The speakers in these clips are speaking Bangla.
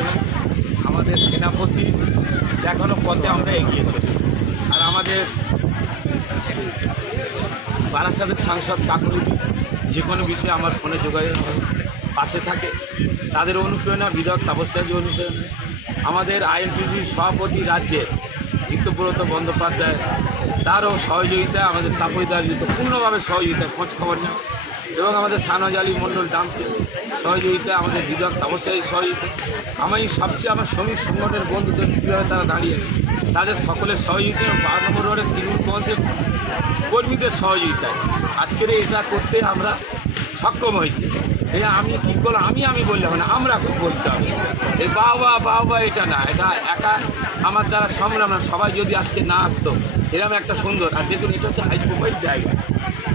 অনুপ্রেরণা আমাদের সেনাপতি দেখানো পথে আমরা এগিয়ে চলি। আর আমাদের বারাসাতের সাংসদ কাকলিদি যে কোনো বিষয়ে আমার ফোনে যোগাযোগ পাশে থাকে, তাদের অনুপ্রেরণা, বিধায়ক তাপস্যাজি অনুপ্রেরণা, আমাদের আইএনটিসির সভাপতি রাজ্যের নিত্যব্রত বন্দ্যোপাধ্যায় তারও সহযোগিতা, আমাদের তাপসদার পূর্ণভাবে সহযোগিতা, খোঁজ খবর নেওয়া, এবং আমাদের শাহনওয়াজ আলী মণ্ডল ডামকে সহযোগিতা, আমাদের বিধায়ক তাপস্যাজির সহযোগিতা, আমি সবচেয়ে আমার শ্রমিক সংগঠনের বন্ধুদের কীভাবে তারা দাঁড়িয়ে তাদের সকলের সহযোগিতা, 12 নম্বর ওয়ার্ডের তৃণমূল কংগ্রেসের কর্মীদের সহযোগিতায় আজকের এটা করতে আমরা সক্ষম হয়েছি। আমি কী করলাম, আমি বললে হবে না, আমরা খুব বলতে হবে। এই বাবা এটা না, এটা একা আমার দ্বারা সম্ভব না। সবাই যদি আজকে না আসতো এরকম একটা সুন্দর, আর দেখুন এটা হচ্ছে হাই প্রোফাইল জায়গা,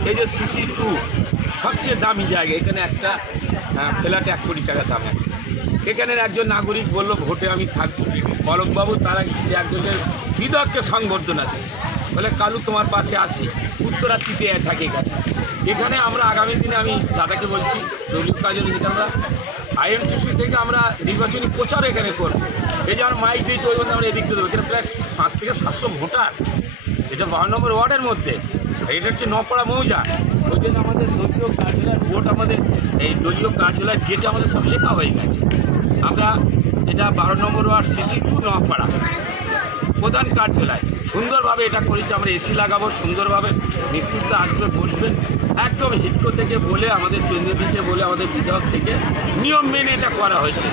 এই যে CC2 সবচেয়ে দামি জায়গা, এখানে একটা ফ্ল্যাট 1 কোটি টাকা দাম। এখানের একজন নাগরিক বলল ভোটে আমি থাকবো, পলকবাবু তারা একজনের বিধায়ককে সংবর্ধনা দেয়, বলে কালু তোমার পাশে আসি, উত্তরা তৃতীয় থাকে এখানে আমরা আগামী দিনে, আমি দাদাকে বলছি দলীয় কাজে যেটা আমরা IMTC থেকে আমরা নির্বাচনী প্রচার এখানে করবো। এই যে আমার মাইক দিয়েছি ওই মধ্যে আমরা এদিক দেবো, এখানে প্রায় 500 থেকে 700 ভোটার, এটা 12 নম্বর ওয়ার্ডের মধ্যে, এটা হচ্ছে নপাড়া মৌজা। ওই জন্য আমাদের দলীয় কার্যালয়ের ভোট, আমাদের এই দলীয় কার্যালয়ের গেটে আমাদের সব লেখা হয়ে গেছে। আমরা এটা 12 নম্বর ওয়ার্ড CC2 নপাড়া প্রধান কার্যালয় সুন্দরভাবে এটা করেছি। আমরা AC লাগাবো, সুন্দরভাবে নেতৃত্ব আসবে, বসবে, একদম হিটকো থেকে বলে, আমাদের চন্দ্রদিকে বলে, আমাদের বিধায়ক থেকে নিয়ম মেনে এটা করা হয়েছে।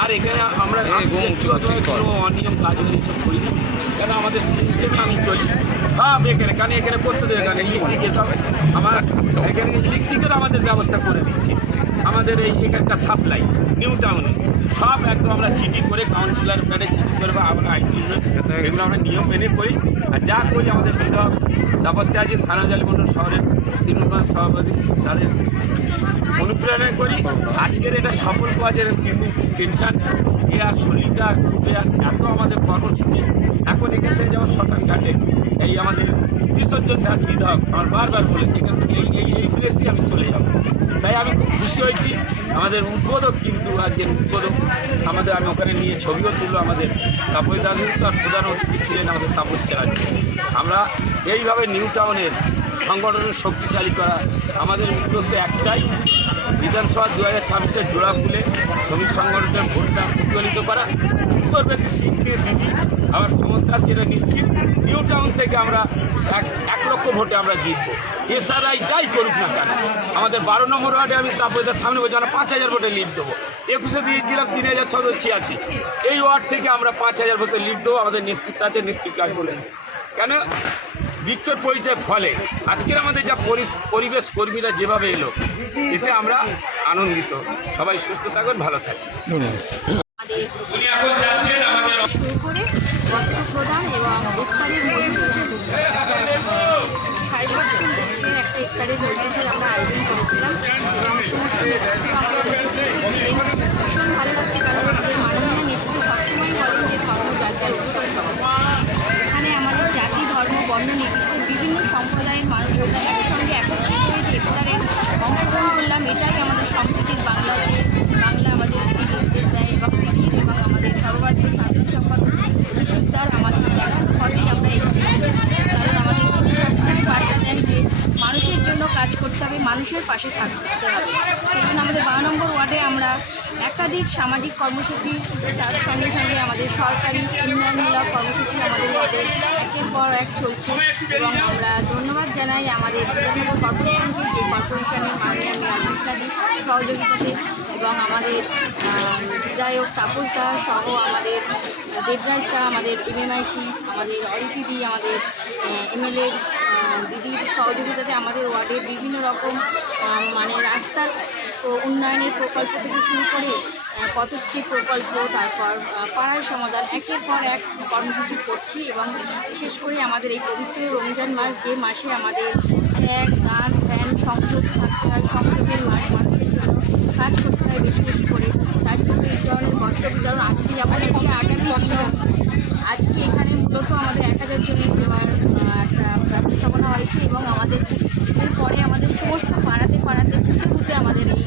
আর এখানে আমরা ব্যক্তিগতভাবে কোনো অনিয়ম কাজগুলো এসব করি না, কেন আমাদের সিস্টেমে আমি চলি সব এখানে, কারণ এখানে করতে দেবে, কারণ ইলেকট্রিক এসব আমার এখানে ইলেকট্রিকের আমাদের ব্যবস্থা করে দিচ্ছি। আমাদের এখানকার সাপ্লাই নিউ টাউনে সব একদম আমরা চিঠি করে, কাউন্সিলর প্যাডে চিঠি করে, বা আমরা এগুলো আমরা নিয়ম মেনে করি। আর যা করি আমাদের বিধায়ক তাপস্যাজি, শাহনওয়াজ আলী মণ্ডল শহরের তৃণমূল কংগ্রেস সভাপতি, তাদের অনুপ্রেরণায় করি। আজকের এটা সফল পাওয়া যায়, কিন্তু টেনশন এ আর শরীরটা খুবই, আর এত আমাদের কর্মসূচি। এখন এখান থেকে যেমন শ্মশান ঘাটে এই আমাদের বিসর্জন ঘাট বিধায়ক আমার বারবার বলেছে এখান থেকে এই প্লেসই আমি চলে যাব। তাই আমি খুব খুশি হয়েছি। আমাদের উদ্বোধক কিন্তু আজকের উদ্বোধক আমাদের, আমি ওখানে নিয়ে ছবিও তুললো, আমাদের তাপসদার আর প্রধান অতিথি ছিলেন আমাদের তাপস্যাজি। আমরা এইভাবে নিউ টাউনের সংগঠনের শক্তিশালী করা, আমাদের উদ্দেশ্য একটাই, বিধানসভা 2026-এর জোড়া খুলে শ্রমিক সংগঠনের ভোটটা প্রতিফলিত করা, 200 বেশি সিট নিয়ে দিদি আবার ক্ষমতা, সেটা নিশ্চিত। নিউ টাউন থেকে আমরা 1 লক্ষ ভোটে আমরা জিতবো, এছাড়াই যাই করুক না কেন। আমাদের 12 নম্বর ওয়ার্ডে আমি তাপসদার সামনে বলছি আমরা 5000 ভোটে লিড দেবো। 21-এ দিয়েছিলাম 3686, এই ওয়ার্ড থেকে আমরা 5000 ভোটে লিড দেবো। আমাদের নেতৃত্ব আছে, নেতৃত্ব বলে কেন বৃক্ষের পরিচয় ফলে আজকের আমাদের যা পরিবেশ কর্মীরা যেভাবে এলো, এতে আমরা আনন্দিত। সবাই সুস্থ থাকুন, ভালো থাকুন। শুরু করে বস্ত্র প্রদান এবং ইফতারের একটা ইফতারের মজলিসের আমরা আয়োজন করেছিলাম, এবং সমস্ত নেতৃত্ব আমাদের ছিলেন। ভীষণ ভালো লাগছে, কারণ আমাদের মাননীয় নেতৃত্ব সবসময় বলেন যে ধর্ম যার যার উৎসব। এখানে আমাদের জাতি, ধর্ম, বর্ণ নির্বিশেষে বিভিন্ন সম্প্রদায়ের মানুষের সঙ্গে একত্রিত হয়ে যে ইফতারে অংশগ্রহণ করলাম, এটাই আমাদের সম্প্রীতির বাংলা, যে বাংলা আমাদের নির্দেশ দেয়। এবং এবং আমাদের সর্বভারতীয় সাধারণ সম্পাদক অভিষেকদার আমাদের দেখার ফলেই আমরা এখানে এসেছি। কারণ আমাদের তিনি সবসময় বার্তা দেন যে মানুষের জন্য কাজ করতে হবে, মানুষের পাশে থাকতে হবে। সেই জন্য আমাদের 12 নম্বর ওয়ার্ডে আমরা একাধিক সামাজিক কর্মসূচি, তার সঙ্গে সঙ্গে আমাদের সরকারি উন্নয়নমূলক কর্মসূচি আমাদের ওয়ার্ডে একের পর এক চলছে। এবং আমরা ধন্যবাদ জানাই আমাদের বিধাননগর কর্পোরেশনকে, যে কর্পোরেশনের মাননীয় মেয়র ইত্যাদি সহযোগিতাতে, এবং আমাদের বিধায়ক তাপসদা সহ আমাদের দেবরাজদা, আমাদের MMIC, আমাদের অরিতিদি, আমাদের MLA দিদির সহযোগিতাতে আমাদের ওয়ার্ডের বিভিন্ন রকম মানে রাস্তার উন্নয়নের প্রকল্প থেকে শুরু করে পথশ্রী প্রকল্প, তারপর পাড়ায় সমাধান, একের পর এক কর্মসূচি করছি। এবং বিশেষ করে আমাদের এই পবিত্র রমজান মাস, যে মাসে আমাদের ত্যাগ, গান, ধ্যান, সংযোগ থাকতে হয়, সংযোগের মাস, মানুষের জন্য কাজ করতে হয় বেশি বেশি করে। তার জন্য এই ধরনের বস্ত্র বিতরণ আজকে যেমন হচ্ছে, আগামী বছর আজকে এখানে মূলত আমাদের 1000 জনের দেওয়ার একটা ব্যবস্থাপনা হয়েছে। এবং আমাদের এরপরে আমাদের সমস্ত পাড়াতে ঘুরতে আমাদের এই